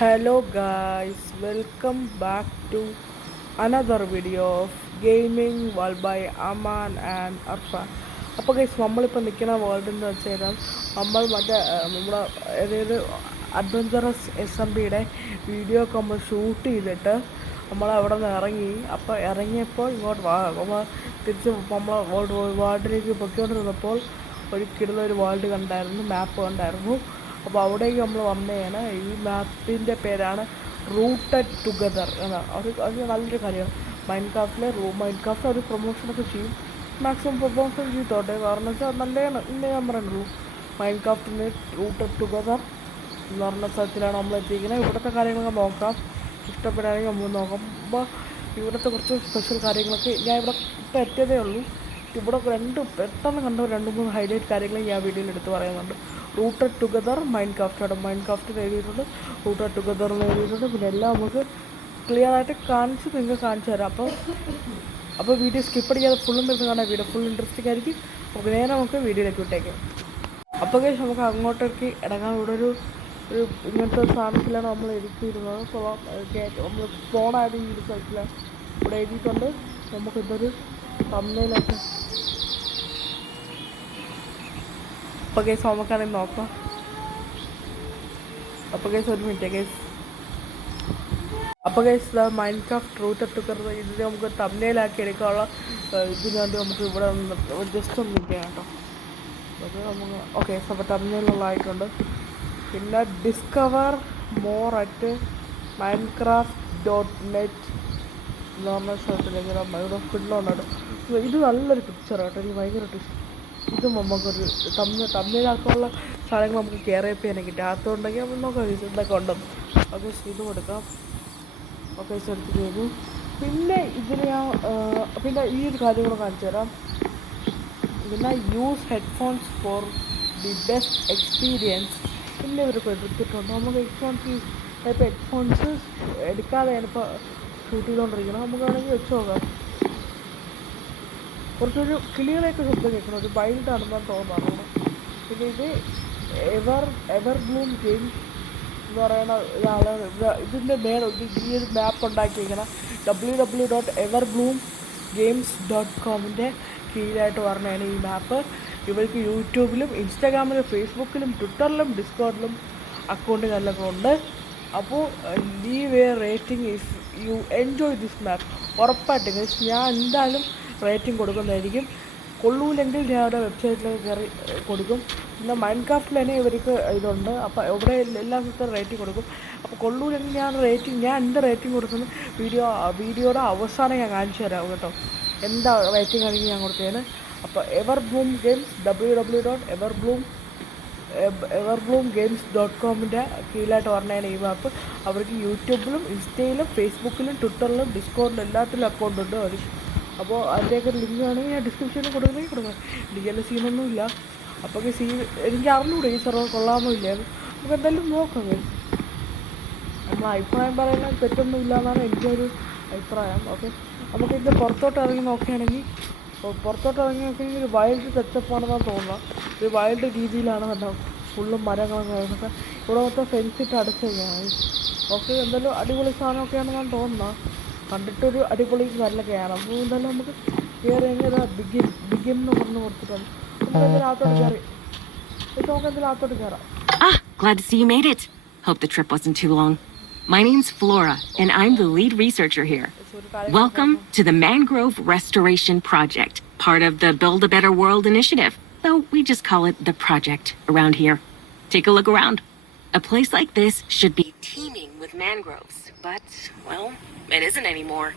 Hello guys, welcome back to another video of Gaming World by Aman and Arfan. അപ്പോൾ guys നമ്മളിപ്പോൾ നിൽക്കുന്ന world എന്ന് വെച്ച് കഴിഞ്ഞാൽ നമ്മൾ നമ്മുടെ അതായത് അഡ്വഞ്ചറസ് SMBയുടെ വീഡിയോ ഒക്കെ നമ്മൾ ഷൂട്ട് ചെയ്തിട്ട് നമ്മൾ അവിടെ നിന്ന് ഇറങ്ങി. അപ്പോൾ ഇറങ്ങിയപ്പോൾ ഇങ്ങോട്ട് നമ്മൾ തിരിച്ച് നമ്മൾ വേൾഡിലേക്ക് പൊയ്ക്കൊണ്ടിരുന്നപ്പോൾ ഒരിക്കലും ഒരു വേൾഡ് കണ്ടായിരുന്നു, മാപ്പ് കണ്ടായിരുന്നു. അപ്പോൾ അവിടേക്ക് നമ്മൾ വന്നതാണ്. ഈ മാപ്പിൻ്റെ പേരാണ് റൂട്ടഡ് ടുഗദർ എന്നാണ്. അത് നല്ലൊരു കാര്യമാണ്. മൈൻക്രാഫ്റ്റിൽ ഒരു പ്രൊമോഷനൊക്കെ ചെയ്യും, മാക്സിമം പ്രൊമോഷൻ ചെയ്തോട്ടെ. കാരണം വെച്ചാൽ നല്ലതാണ് ഇന്നേ ഞാൻ പറയുന്നുള്ളൂ. മൈൻക്രാഫ്റ്റിന് റൂട്ടഡ് ടുഗദർ എന്ന് പറഞ്ഞ സ്ഥലത്തിലാണ് നമ്മൾ എത്തിക്കുന്നത്. ഇവിടുത്തെ കാര്യങ്ങളൊക്കെ നോക്കാം, ഇഷ്ടപ്പെടുകയാണെങ്കിൽ നമ്മൾ നോക്കാം. അപ്പോൾ ഇവിടുത്തെ കുറച്ച് സ്പെഷ്യൽ കാര്യങ്ങളൊക്കെ ഞാൻ ഇവിടെ ഇപ്പോൾ എത്തിയതേ ഉള്ളൂ. ഇവിടെ പെട്ടെന്ന് കണ്ട 2-3 ഹൈലൈറ്റ് കാര്യങ്ങൾ ഞാൻ വീഡിയോയിൽ എടുത്ത് പറയുന്നുണ്ട്. റൂട്ടഡ് ടുഗദർ മൈൻക്രാഫ്റ്റിൽ എഴുതിയിട്ടുണ്ട്, റൂട്ടഡ് ടുഗദർ എന്ന് എഴുതിയിട്ടുണ്ട്. പിന്നെ എല്ലാം നമുക്ക് ക്ലിയർ ആയിട്ട് നിങ്ങൾക്ക് കാണിച്ചു തരാം. അപ്പോൾ വീഡിയോ സ്കിപ്പ് ചെയ്യാതെ ഫുള്ളും ഇരുന്ന് കാണാൻ. വീഡിയോ ഫുൾ ഇൻട്രസ്റ്റിംഗ് ആയിരിക്കും. അപ്പോൾ നേരെ നമുക്ക് വീഡിയോയിലേക്ക് വിട്ടേക്കാം. അപ്പോൾ നമുക്ക് അങ്ങോട്ടേക്ക് ഇറങ്ങാൻ. ഇവിടെ ഒരു ഇങ്ങനത്തെ ഒരു സാധനത്തിലാണ് നമ്മൾ എഴുതിയിരുന്നത്. അപ്പോൾ നമ്മൾ സ്പോണായിട്ട് ഈ ഒരു സ്ഥലത്തിലാണ് ഇവിടെ എഴുതിയിട്ടുണ്ട്. നമുക്കിതൊരു തമ്മിലൊക്കെ അപ്പോൾ കേസ് നമുക്കാണെങ്കിൽ നോക്കാം. അപ്പോൾ കേസ് ഒരു മിനിറ്റ് കേസ്. അപ്പോൾ കേസ് മൈൻക്രാഫ്റ്റ് റൂട്ടഡ് ടുഗദർ ഇതിൽ നമുക്ക് തമ്മിലാക്കി എടുക്കാനുള്ള ഇതിന് വേണ്ടി നമുക്ക് ഇവിടെ ജസ്റ്റ് ഒന്ന് നിൽക്കാം കേട്ടോ. അത് നമുക്ക് ഓക്കെ. അപ്പോൾ തമ്മിലുള്ളതായിട്ടുണ്ട്. പിന്നെ ഡിസ്കവർ മോർ അറ്റ് minecraft.net എന്ന് പറഞ്ഞ സ്ഥലത്തിലേക്ക് ഇവിടെ ഫുള്ളുണ്ട്. ഇത് നല്ലൊരു പിക്ചർ കേട്ടോ, എനിക്ക് ഭയങ്കരമായിട്ട് ഇഷ്ടം. ഇത് നമുക്കൊരു തമ്മിലാക്കാനുള്ള സാധനങ്ങൾ നമുക്ക് കയറിയപ്പോൾ തന്നെ കിട്ടും. അതുകൊണ്ടെങ്കിൽ നമ്മൾ നോക്കാം ഇതൊക്കെ ഉണ്ടെന്ന്. ഓക്കെ, ഇത് കൊടുക്കാം. ഓക്കെ, എടുത്ത് ചെയ്തു. പിന്നെ ഇതിന് ഞാൻ പിന്നെ ഈ ഒരു കാര്യം കൂടെ കാണിച്ചു തരാം. പിന്നെ use headphones for the best experience പിന്നെ ഇവരൊക്കെ എടുത്തിട്ടുണ്ട്. നമുക്ക് ഹെഡ്ഫോൺസ് എടുക്കാതെയാണ് ഇപ്പോൾ ഷൂട്ട് ചെയ്തുകൊണ്ടിരിക്കുന്നത്. നമുക്ക് വേണമെങ്കിൽ വെച്ച് നോക്കാം. കുറച്ചൊരു കിളികളെയൊക്കെ ശബ്ദം കേൾക്കണം, ഒരു വൈൽഡാണെന്നാണ് തോന്നുന്നത്. പിന്നെ ഇത് എവർബ്ലൂം ഗെയിംസ് എന്ന് പറയുന്ന ഒരാളാണ്. ഇതിൻ്റെ ഈ ഒരു മാപ്പ് ഉണ്ടാക്കിയിരിക്കണം www.everbloomgames.com കീഴിലായിട്ട് പറഞ്ഞതാണ് ഈ മാപ്പ്. ഇവർക്ക് യൂട്യൂബിലും ഇൻസ്റ്റാഗ്രാമിലും ഫേസ്ബുക്കിലും ട്വിറ്ററിലും ഡിസ്കോർഡിലും അക്കൗണ്ടുകളിലൊക്കെ ഉണ്ട്. അപ്പോൾ leave A rating if you enjoy this മാപ്പ്. ഉറപ്പായിട്ടും ഞാൻ എന്തായാലും റേറ്റിംഗ് കൊടുക്കുന്നതായിരിക്കും. കൊള്ളൂല്ലെങ്കിൽ ഞാൻ അവിടെ വെബ്സൈറ്റിലൊക്കെ കയറി കൊടുക്കും. പിന്നെ മൈൻക്രാഫ്റ്റിൽ തന്നെ ഇവർക്ക് ഇതുണ്ട്. അപ്പോൾ ഇവിടെ എല്ലാ സ്ഥലത്തും റേറ്റിംഗ് കൊടുക്കും. അപ്പോൾ കൊള്ളൂല്ലെങ്കിൽ ഞാൻ എന്ത് റേറ്റിംഗ് കൊടുക്കുന്ന വീഡിയോയുടെ അവസാനം ഞാൻ കാണിച്ചു തരാം കേട്ടോ. എന്താ റേറ്റിംഗ് ആണെങ്കിൽ ഞാൻ കൊടുത്തതാണ്. അപ്പോൾ എവർബ്ലൂം ഗെയിംസ് www.everbloomgames.com കീഴിലായിട്ട് പറഞ്ഞാണ് ഈ മാപ്പ്. അവർക്ക് യൂട്യൂബിലും ഇൻസ്റ്റയിലും ഫേസ്ബുക്കിലും ട്വിറ്ററിലും ഡിസ്കോർഡിലും എല്ലാത്തിലും അക്കൗണ്ട് ഉണ്ട് അവർ. അപ്പോൾ അതിൻ്റെയൊക്കെ ലിങ്ക് ആണെങ്കിൽ ഞാൻ ഡിസ്ക്രിപ്ഷനിൽ കൊടുക്കാം. എനിക്ക് സീനൊന്നുമില്ല. അപ്പോൾ എനിക്ക് അറിഞ്ഞൂടെ ഈ സെർവർ കൊള്ളാമോ ഇല്ലായിരുന്നു. നമുക്ക് എന്തായാലും നോക്കാം. നമ്മൾ അഭിപ്രായം പറയുന്നത് തെറ്റൊന്നും ഇല്ല എന്നാണ് എൻ്റെ ഒരു അഭിപ്രായം. ഓക്കെ, നമുക്കിത് പുറത്തോട്ട് ഇറങ്ങി നോക്കുകയാണെങ്കിൽ ഒരു വൈൽഡ് ടച്ചപ്പാണെന്നാണ് തോന്നുന്നത്. ഒരു വൈൽഡ് രീതിയിലാണ് കേട്ടോ. ഫുള്ളും മരങ്ങളൊക്കെ ആയിരുന്നൊക്കെ ഇവിടെ മൊത്തം ഫെൻസിട്ട് അടച്ചൊക്കെയാണ്. ഓക്കെ, എന്തായാലും അടിപൊളി സാധനമൊക്കെയാണെന്നാണ് തോന്നുന്നത്. കണ്ടിട്ടൊരു അടിപൊളി കാര്യമൊക്കെയാണ്. അപ്പോൾ എന്തായാലും നമുക്ക് കയറി എങ്ങനെ ബിഗിൻ എന്ന് പറഞ്ഞ് കൊടുത്തിട്ടുണ്ട്. Glad to see you made it. Hope the trip wasn't too long. My name's Flora, and I'm the lead researcher here. Welcome to the Mangrove Restoration Project, part of the Build a Better World initiative, though we just call it the project around here. Take a look around. A place like this should be teeming with mangroves, but, well, it isn't anymore.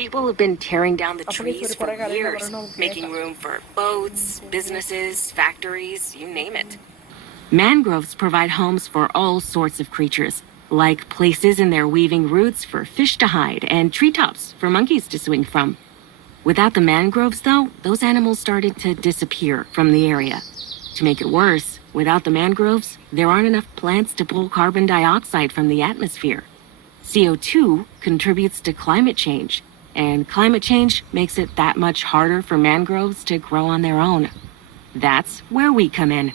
People have been tearing down the trees for years, making room for boats, businesses, factories, you name it. Mangroves provide homes for all sorts of creatures, like places in their weaving roots for fish to hide and treetops for monkeys to swing from. Without the mangroves, though, those animals started to disappear from the area. To make it worse, without the mangroves, there aren't enough plants to pull carbon dioxide from the atmosphere. CO2 contributes to climate change, and climate change makes it that much harder for mangroves to grow on their own. That's where we come in.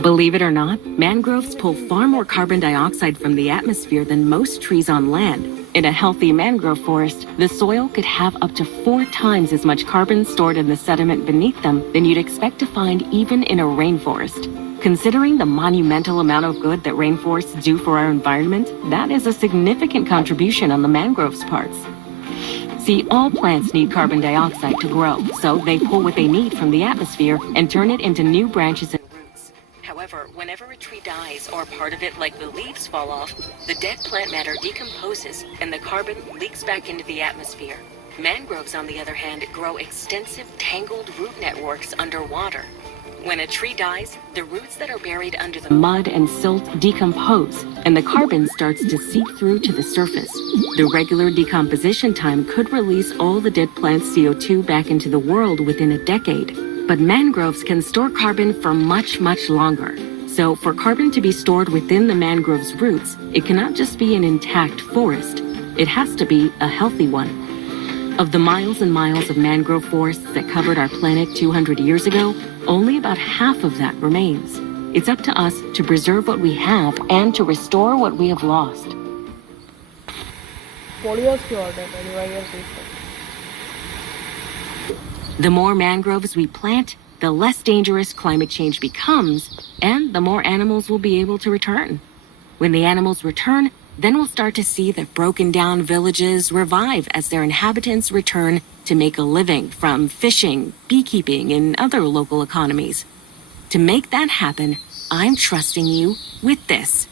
Believe it or not, mangroves pull far more carbon dioxide from the atmosphere than most trees on land. In a healthy mangrove forest, the soil could have up to 4 times as much carbon stored in the sediment beneath them than you'd expect to find even in a rainforest. Considering the monumental amount of good that rainforests do for our environment, that is a significant contribution on the mangroves' parts. See, all plants need carbon dioxide to grow, so they pull what they need from the atmosphere and turn it into new branches and roots. However, whenever a tree dies or part of it, like the leaves, fall off, the dead plant matter decomposes and the carbon leaks back into the atmosphere. Mangroves, on the other hand, grow extensive tangled root networks underwater. When a tree dies, the roots that are buried under the mud and silt decompose, and the carbon starts to seep through to the surface. The regular decomposition time could release all the dead plant's CO2 back into the world within a decade. But mangroves can store carbon for much, much longer. So for carbon to be stored within the mangrove's roots, it cannot just be an intact forest. It has to be a healthy one. Of the miles and miles of mangrove forests that covered our planet 200 years ago, only about half of that remains. It's up to us to preserve what we have and to restore what we have lost. The more mangroves we plant, the less dangerous climate change becomes, and the more animals will be able to return. When the animals return, then we'll start to see the broken down villages revive as their inhabitants return to make a living from fishing, beekeeping, and other local economies. To make that happen, I'm trusting you with this.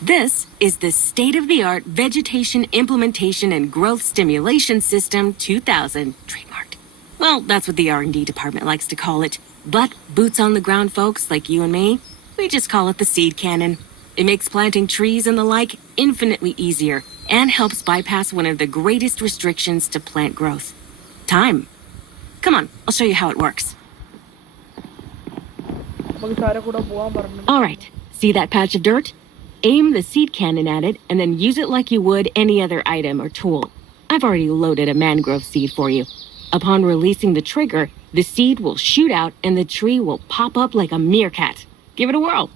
This is the state-of-the-art Vegetation Implementation and Growth Stimulation System 2000, trademarked. Well, that's what the R&D department likes to call it. But boots on the ground folks like you and me, we just call it the seed cannon. It makes planting trees and the like infinitely easier and helps bypass one of the greatest restrictions to plant growth: time. Come on, I'll show you how it works. All right, see that patch of dirt? Aim the seed cannon at it and then use it like you would any other item or tool. I've already loaded a mangrove seed for you. Upon releasing the trigger, the seed will shoot out and the tree will pop up like a meerkat. Give it a whirl.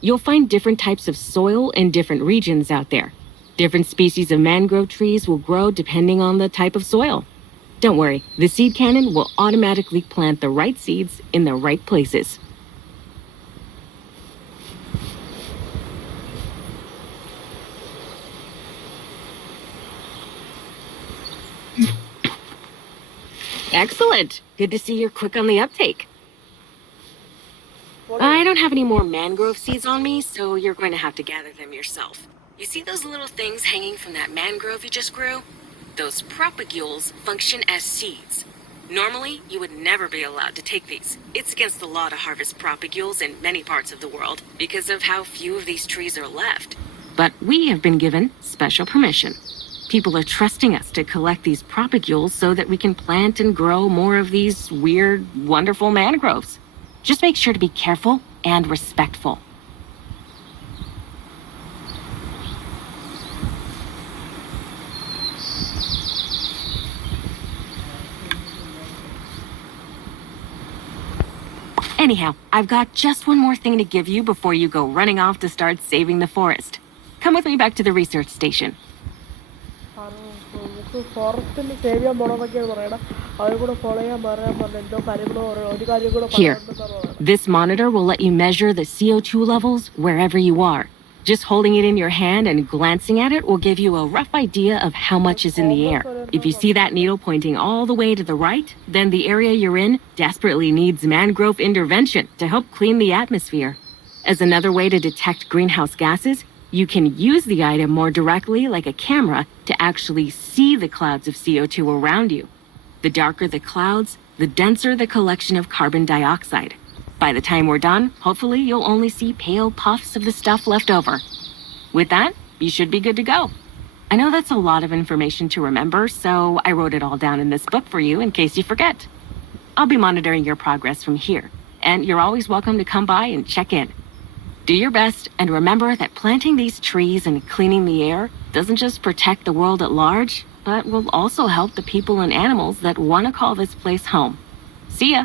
You'll find different types of soil in different regions out there. Different species of mangrove trees will grow depending on the type of soil. Don't worry, the seed cannon will automatically plant the right seeds in the right places. Excellent. Good to see you're quick on the uptake. I don't have any more mangrove seeds on me, so you're going to have to gather them yourself. You see those little things hanging from that mangrove you just grew? Those propagules function as seeds. Normally, you would never be allowed to take these. It's against the law to harvest propagules in many parts of the world because of how few of these trees are left. But we have been given special permission. People are trusting us to collect these propagules so that we can plant and grow more of these weird, wonderful mangroves. Just make sure to be careful and respectful. Anyhow, I've got just one more thing to give you before you go running off to start saving the forest. Come with me back to the research station. Here, this monitor will let you measure the CO2 levels wherever you are. Just holding it in your hand and glancing at it will give you a rough idea of how much is in the air. If you see that needle pointing all the way to the right, then the area you're in desperately needs mangrove intervention to help clean the atmosphere. As another way to detect greenhouse gases, you can use the item more directly like a camera to actually see the clouds of CO2 around you. The darker the clouds, the denser the collection of carbon dioxide. By the time we're done, hopefully you'll only see pale puffs of the stuff left over. With that, you should be good to go. I know that's a lot of information to remember, so I wrote it all down in this book for you in case you forget. I'll be monitoring your progress from here, and you're always welcome to come by and check in. Do your best, and remember that planting these trees and cleaning the air doesn't just protect the world at large, but will also help the people and animals that want to call this place home. See ya!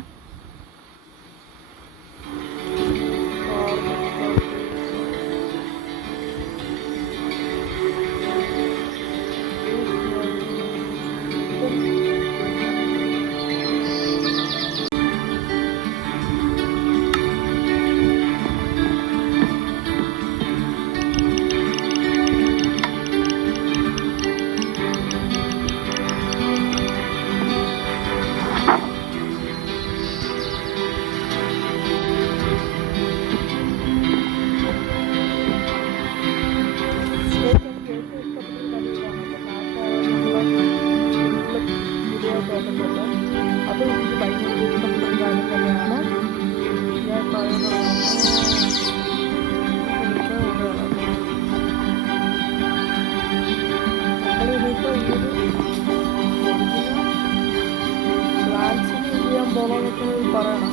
പറയണം.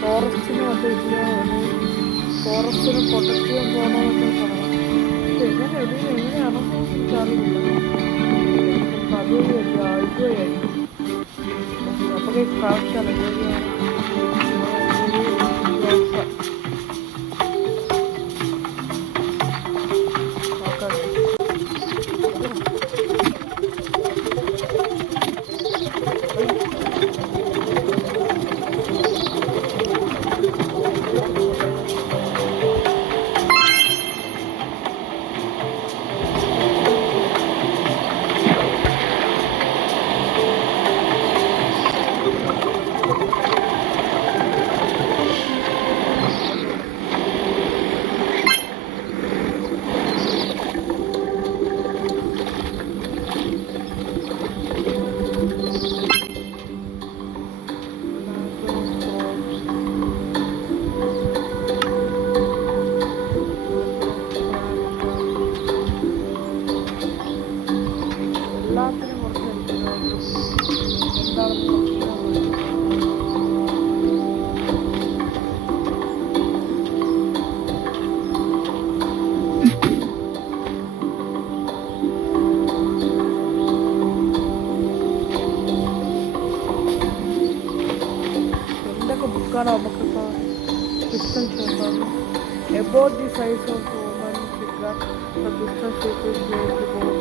ഫോറസ്റ്റിന് വന്ന് ഫോറസ്റ്റിനെ protect ചെയ്യാൻ പോകണമെന്നൊക്കെ പറയണം. പക്ഷെ എങ്ങനെയാണെന്നോ എനിക്കറിയില്ല. അതുവഴിയായിരിക്കും ഇതുവഴിയായിരിക്കും. അപ്പോൾ പ്രാവശ്യമാണ് ഇതുവഴിയാണ്. About the size of woman figure, the distance shape is made to both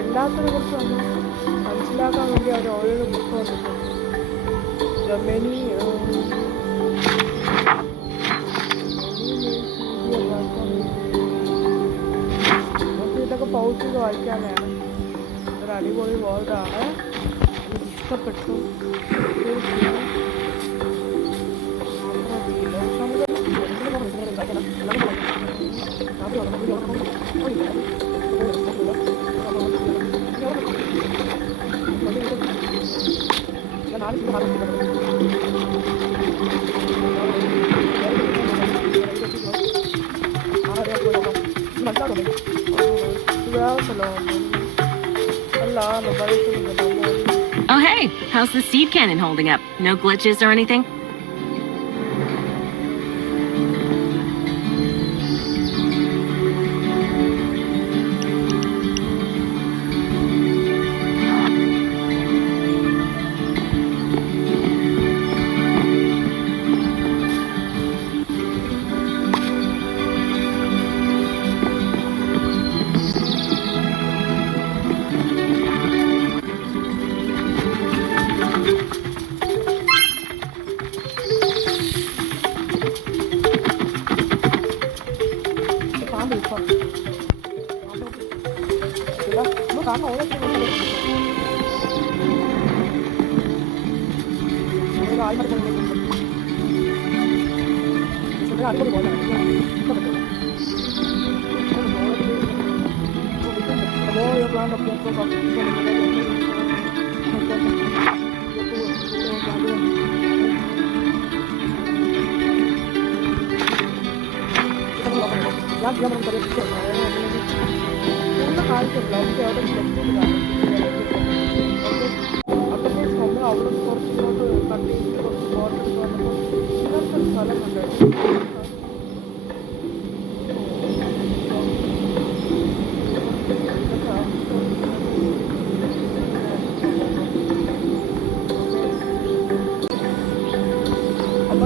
എല്ലാത്തിനെ കുറിച്ച് നമ്മൾ മനസ്സിലാക്കാൻ വേണ്ടി അവർ ഓരോ ബുക്ക് വന്നിട്ടുണ്ട്. Many ഇതൊക്കെ പൗസ് ചെയ്ത് വായിക്കാനാണ്. ഒരു അടിപൊളി വേൾഡാണ്. എനിക്ക് ഇഷ്ടപ്പെട്ടു. Oh hey, how's the seed cannon holding up? No glitches or anything?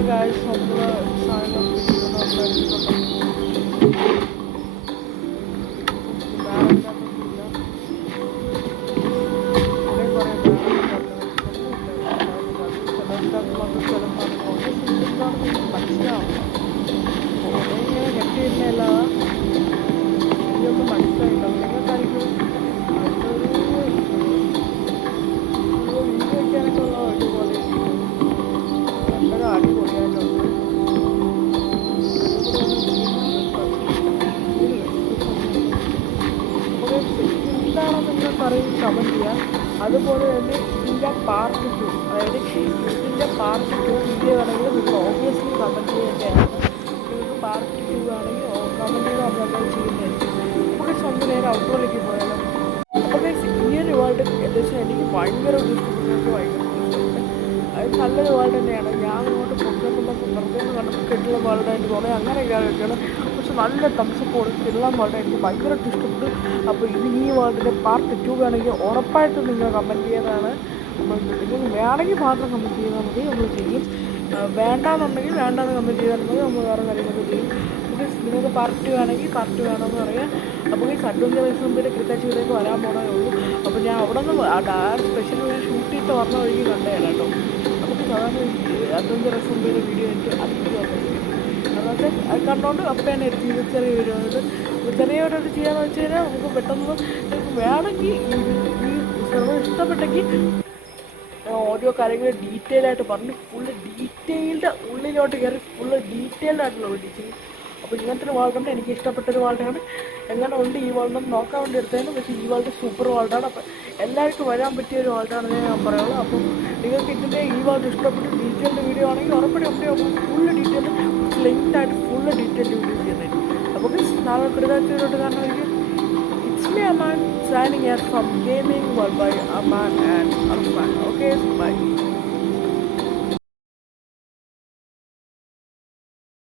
Guys, comment here. അതുപോലെ തന്നെ ഇതിൻ്റെ പാർട്ട് 2, അതായത് ഇതിൻ്റെ പാർട്ട് 2 വീഡിയോ വേണമെങ്കിൽ നിങ്ങൾ ഓബിയസ്ലി കമൻറ്റ് ചെയ്യേണ്ടതാണ്. നിങ്ങൾക്ക് പാർട്ട് 2 ആണെങ്കിൽ കമൻറ്റ് ചെയ്ത് നമ്മളത് ചെയ്യുന്നതായിരിക്കും. അപ്പോൾ സ്വന്തം നേരെ ഔട്ട്ഡോറിലേക്ക് പോയാലോ. അപ്പോൾ ഈ ഒരു വേൾഡ് ഏകദേശം എനിക്ക് ഭയങ്കര ഇഷ്ടപ്പെട്ടു, ഭയങ്കര അത് നല്ലൊരു വേൾഡ് തന്നെയാണ്. ഞാൻ അങ്ങോട്ട് പൊക്കത്തുമ്പോൾ പുറത്തുനിന്ന് കണ്ടപ്പോൾ കിട്ടുന്ന വേൾഡായിട്ട് തോന്നി, അങ്ങനെയൊക്കെയാണ് വെച്ചാണ്. പക്ഷെ നല്ല തംസപ്പോട് കിട്ടുന്ന വേൾഡ് എനിക്ക് ഭയങ്കരമായിട്ട് ഇഷ്ടപ്പെട്ടു. അപ്പോൾ ഇത് ഈ വേൾഡിൻ്റെ പാർട്ട് 2 വേണമെങ്കിൽ ഉറപ്പായിട്ടും നിങ്ങൾ കമൻറ്റ് ചെയ്യാനാണ്. നമ്മൾ നിങ്ങൾ വേണമെങ്കിൽ മാത്രം കമൻറ്റ് ചെയ്താൽ മതി, നമ്മൾ ചെയ്യും. വേണ്ടാന്നുണ്ടെങ്കിൽ വേണ്ടാന്ന് കമൻറ്റ് ചെയ്താൽ മതി, നമ്മൾ വേറെ കാര്യങ്ങളൊക്കെ ചെയ്യും. നിങ്ങൾക്ക് പാർട്ട് 2 വേണമെങ്കിൽ പാർട്ട് 2 വേണമെന്ന് പറയാം. അപ്പോൾ ഈ കട്ടുവിൻ്റെ വയസ്സുമ്പിൻ്റെ ക്രിക്കറ്റ് വരാൻ പോകണേ ഉള്ളൂ. അപ്പോൾ ഞാൻ അവിടെ നിന്ന് സ്പെഷ്യൽ വീഡിയോ ഷൂട്ട് ചെയ്തിട്ട് വന്ന വഴിക്ക് കണ്ടതാണ് കേട്ടോ. നമുക്ക് സാധാരണ അഡ്വഞ്ചറസ് മുമ്പിൻ്റെ വീഡിയോ എനിക്ക് അതിലേക്ക് വന്നിരിക്കും. അതൊക്കെ കണ്ടുകൊണ്ട് അപ്പയാണ് എടുത്തത്. ചെറിയ വീഡിയോ ആയിട്ട് ചെറിയ വീഡിയോ ചെയ്യാന്ന് വെച്ച് കഴിഞ്ഞാൽ നമുക്ക് പെട്ടെന്ന് നിങ്ങൾക്ക് വേണമെങ്കിൽ ഈ സെർവർ ഇഷ്ടപ്പെട്ടെങ്കിൽ ഓരോ കാര്യങ്ങൾ ഡീറ്റെയിൽ ആയിട്ട് പറഞ്ഞ് ഫുള്ള് ഡീറ്റെയിൽഡ് ഉള്ളിലോട്ട് കയറി ഫുള്ള് ഡീറ്റെയിൽഡ് ആയിട്ടുള്ള വീഡിയോ ചെയ്യും. അപ്പോൾ ഇങ്ങനത്തെ ഒരു വേൾഡുണ്ട്, എനിക്ക് ഇഷ്ടപ്പെട്ടൊരു വേൾഡാണ്. എങ്ങനെ ഉണ്ട് ഈ വേൾഡെന്ന് നോക്കാൻ വേണ്ടി എടുത്തതിന്. പക്ഷേ ഈ വേൾഡ് സൂപ്പർ വേൾഡാണ്. അപ്പോൾ എല്ലാവർക്കും വരാൻ പറ്റിയ ഒരു വേൾഡാണെന്ന് ഞാൻ പറയുള്ളൂ. അപ്പോൾ നിങ്ങൾക്ക് ഇതിൻ്റെ ഈ വേൾഡ് ഇഷ്ടപ്പെട്ട് ഡീറ്റെയിൽഡ് വീഡിയോ ആണെങ്കിൽ ഉറപ്പടി ഫുള്ള് ഡീറ്റെയിൽ ലെങ്ത് ആയിട്ട് ഫുള്ള് ഡീറ്റെയിൽഡ് വീഡിയോ ചെയ്യുന്നത്. അപ്പോൾ നാളെ കിടക്കാഴ്ചയിലോട്ട് കാണുമായിരിക്കും. It's me Aman signing out from Gaming World by Aman and Arfan. Okay, bye.